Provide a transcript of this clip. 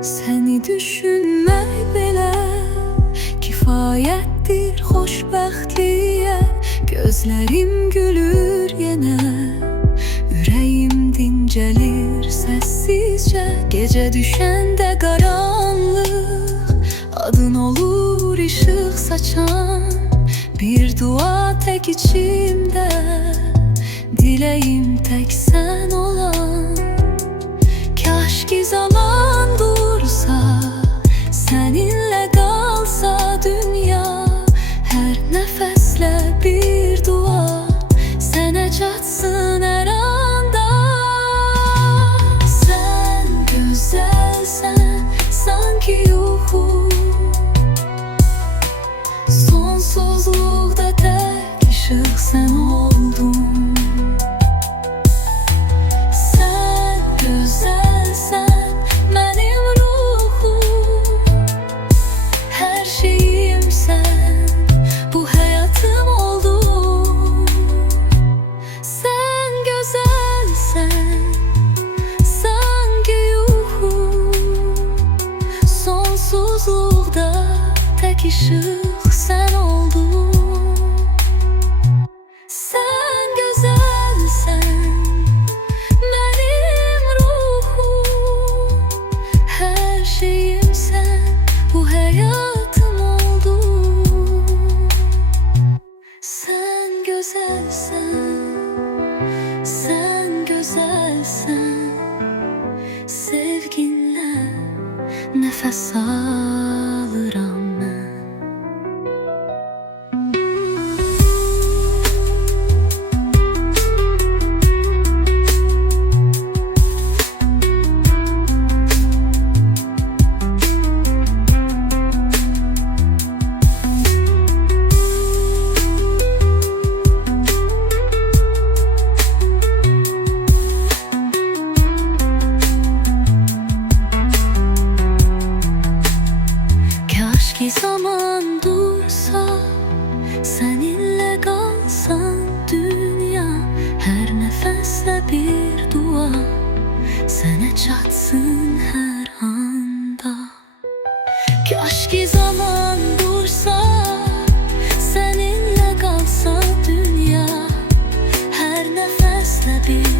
Seni düşünmək belə kifayətdir xoşbəxtliyə. Gözlərim gülür yenə, ürəyim dincəlir səssizcə. Gecə düşəndə qaranlıq, adın olur işıq saçan. Bir dua tek içimdə, diləyim tek sen olan. Kaş ki zaman dursa, seninle kalsa dünya. Her nefesle bir dua, sene çatsın her anda. Sen güzelsen, sanki yuhu, sonsuzlukta tek ışık sen oldun. Sen güzelsen, benim ruhum, her şeyim sen, bu hayatım oldun. Sen güzelsen, sanki yuhu, sonsuzlukta tek ışık sen oldun. Sen güzelsen, benim ruhum, her şeyim sen, bu hayatım oldun. Sen güzelsen, sen güzelsen, sevginle nefes alırım. Ki zaman dursa, seninle kalsan dünya. Her nefesle bir dua, sene çatsın her anda. Kaş ki zaman dursa, seninle kalsa dünya. Her nefesle bir